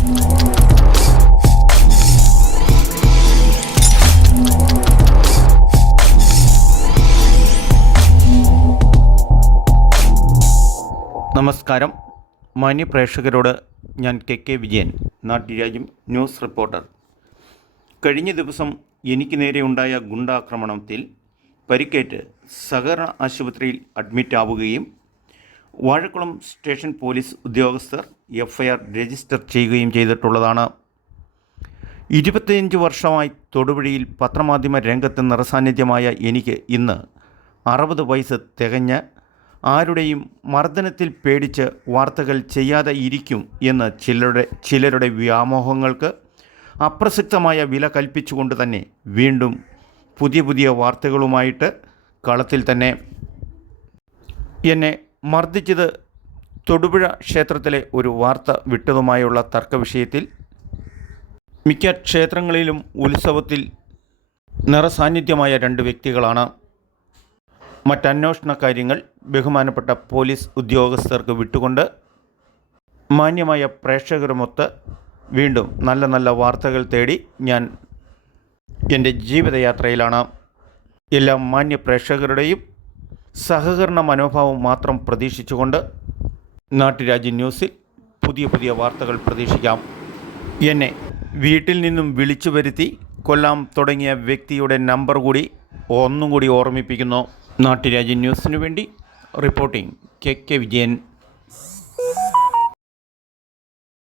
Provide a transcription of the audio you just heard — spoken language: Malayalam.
നമസ്കാരം. മാന്യ പ്രേക്ഷകരോട് ഞാൻ കെ വിജയൻ, നാട്ടുരാജ്യം ന്യൂസ് റിപ്പോർട്ടർ. കഴിഞ്ഞ ദിവസം എനിക്ക് നേരെയുണ്ടായ ഗുണ്ടാക്രമണത്തിൽ പരിക്കേറ്റ് സഹകരണ ആശുപത്രിയിൽ അഡ്മിറ്റാവുകയും വാഴക്കുളം സ്റ്റേഷൻ പോലീസ് ഉദ്യോഗസ്ഥർ FIR രജിസ്റ്റർ ചെയ്യുകയും ചെയ്തിട്ടുള്ളതാണ്. 25 വർഷമായി തൊടുപുഴയിൽ പത്രമാധ്യമ രംഗത്ത് നിറസാന്നിധ്യമായ എനിക്ക് ഇന്ന് 60 വയസ്സ് തികഞ്ഞ് ആരുടെയും മർദ്ദനത്തിൽ പേടിച്ച് വാർത്തകൾ ചെയ്യാതെ ഇരിക്കും എന്ന് ചിലരുടെ വ്യാമോഹങ്ങൾക്ക് അപ്രസക്തമായ വില കൽപ്പിച്ചുകൊണ്ട് തന്നെ വീണ്ടും പുതിയ വാർത്തകളുമായിട്ട് കളത്തിൽ തന്നെ. എന്നെ മർദ്ദിച്ചത് തൊടുപുഴ ക്ഷേത്രത്തിലെ ഒരു വാർത്ത വിട്ടതുമായുള്ള തർക്കവിഷയത്തിൽ മിക്ക ക്ഷേത്രങ്ങളിലും ഉത്സവത്തിൽ നിറസാന്നിധ്യമായ 2 വ്യക്തികളാണ്. മറ്റന്വേഷണ കാര്യങ്ങൾ ബഹുമാനപ്പെട്ട പോലീസ് ഉദ്യോഗസ്ഥർക്ക് വിട്ടുകൊണ്ട് മാന്യമായ പ്രേക്ഷകരുമൊത്ത് വീണ്ടും നല്ല വാർത്തകൾ തേടി ഞാൻ എൻ്റെ ജീവിതയാത്രയിലാണ്. എല്ലാ മാന്യ പ്രേക്ഷകരുടെയും സഹകരണ മനോഭാവം മാത്രം പ്രതീക്ഷിച്ചുകൊണ്ട് നാട്ടുരാജ്യം ന്യൂസിൽ പുതിയ വാർത്തകൾ പ്രതീക്ഷിക്കാം. എന്നെ വീട്ടിൽ നിന്നും വിളിച്ചു വരുത്തി കൊല്ലാൻ തുടങ്ങിയ വ്യക്തിയുടെ നമ്പർ കൂടി ഒന്നും കൂടി ഓർമ്മിപ്പിക്കുന്നു. നാട്ടുരാജ്യം ന്യൂസിനു വേണ്ടി റിപ്പോർട്ടിംഗ് കെ വിജയൻ.